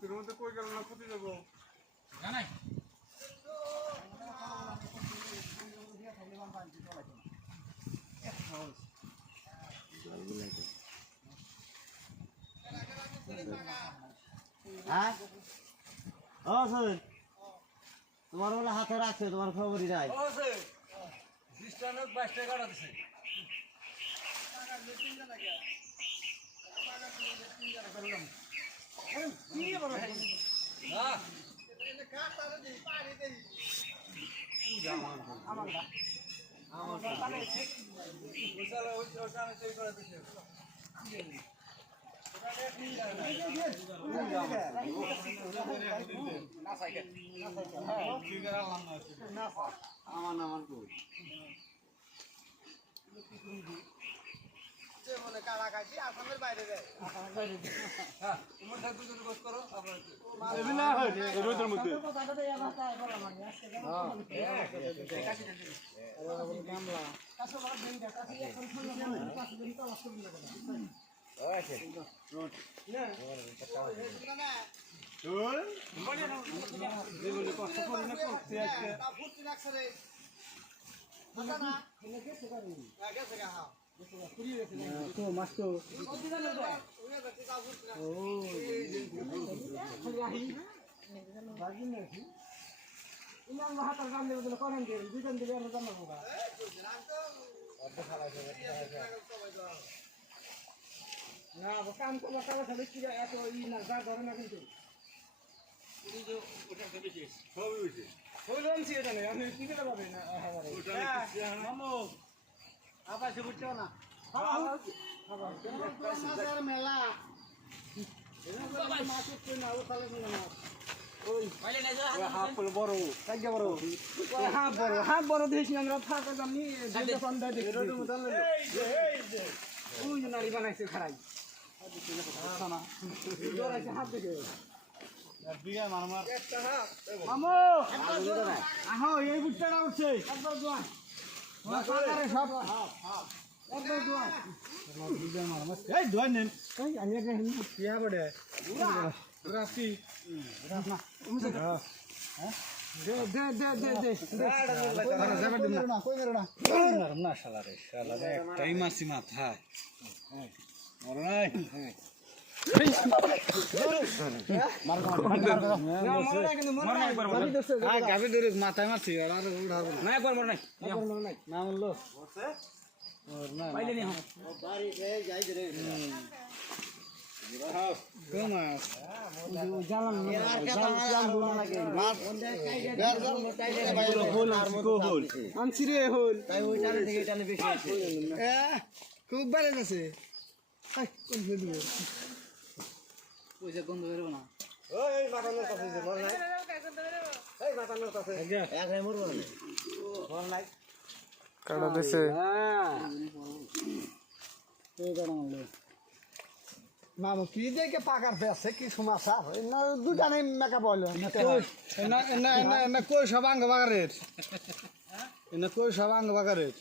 রাত্রির মধ্যে কই গেল না কোথায় যাবো জানাই হ্যাঁ ও স্যার তোমার বলে হাতে রাখছে তোমার খবরই নাই ও স্যার 20 টাকা 22 টাকা কাটা দিছে আমার নাম কই বলে কারা খাইছি আসামের বাইরে যায় হ্যাঁ তোমার সাথে দুজন গোস করো আপনারা এবি না হয় রোদের মধ্যে কাম করবো কারো সাথে কি এত ই না যা ধরে না কিন্তু এটা নেই আমি কি করে পাবে না আবার সে বুঝছো না মেলা হাফ বড় দেশ আমরা ফাঁকা জানি নারী বানাইছে খারাই হাত দেখে মামু আহো এই বুটটা উঠছে একবার দোয়া সব একবার দোয়া এই দোয়া নেন আমি একটা পিয়া বড়ে রাফি দে দে দে দে দে না শালা রে একটাই মাছি মাথায় মরে নাই মাথায় মারছি না একবার মর নাই না মরলো খুব ব্যালেন্স আছে পয়সা গন্ধ বেরো না কাটা দিছে মামু কি দেখে পাকার পেছে কি সমাচার দুটা নেই মেকআপ হইল কই সব আঙ্গ বাগারের কই সব আঙ্গ বাগারের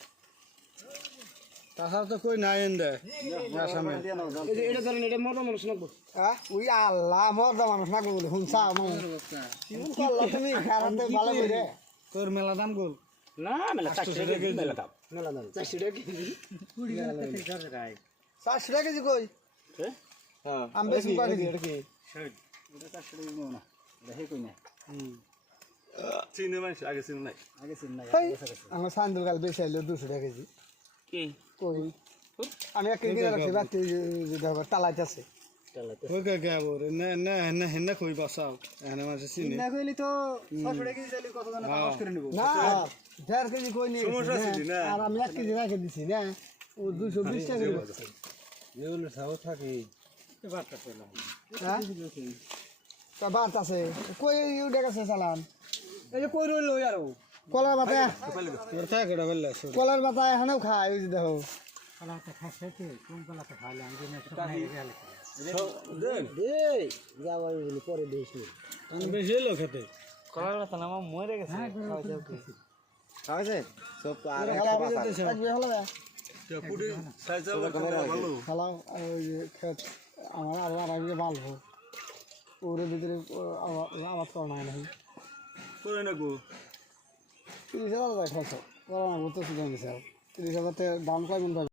তাছাড়া তো কই নাই এনে আসামে এটা ধরেন এটা মর্দা মানুষ নাকবো ওই আল্লাহ মর্দা মানুষ নাকবো বলে শুনছা তুমি খারাপ ভালো করে তোর মেলা দাম গোল না মেলা 400 টাকা কেজি মেলা দাম মেলা দাম 400 টাকা কেজি 400 টাকা কেজি কই হ্যাঁ আমি বেশি পারি এটা কি এটা 400 টাকা নিও না দেখে কই না চিনে মাইছে আগে চিনে নাই আমার সান্দুল গাল বেশি আইলো 200 টাকা কেজি কি কই আমি এক কেজি রাখছি বাতি দেখো তালাইতে আছে ওকে গাবর না না না না কই বাসাও এখানে মাঝে চিনি না কইলি তো 600 টাকা কেজি চাইলে কত জন কাজ করে নিব না 1.5 কেজি কই নি সমস্যা ছিল না আর আমি 1 কেজি রেখে দিছি না ও 220 টাকা করে এগুলো সাও থাকে বারটা পেলাম হ্যাঁ তা বাত আছে কই ইউডে কাছে চালান এই যে কই রইলো আর কলার বাতা তোর থাকে গড়া বললা কলার বাতা এখনো খায় ওই যে দেখো কলাতে খাচ্ছে কি কোন কলাতে খাইলে আমি দিনে সব নাই গেল দেন এই যাওয়ার বলি পরে দিস আমি বেশি এলো খেতে কলার কথা না আমার মরে গেছে খাওয়াছে সব আর ভালো পুরি সাইজ ভালো খালাও ওই যে খেত আমার আর আগে ভালো ওর ভিতরে আবাদ করা নাই নাকি করে না গো 30,000 যায় খরচ করা না বলতে শুধু 30,000 দাম কয় মন পাবে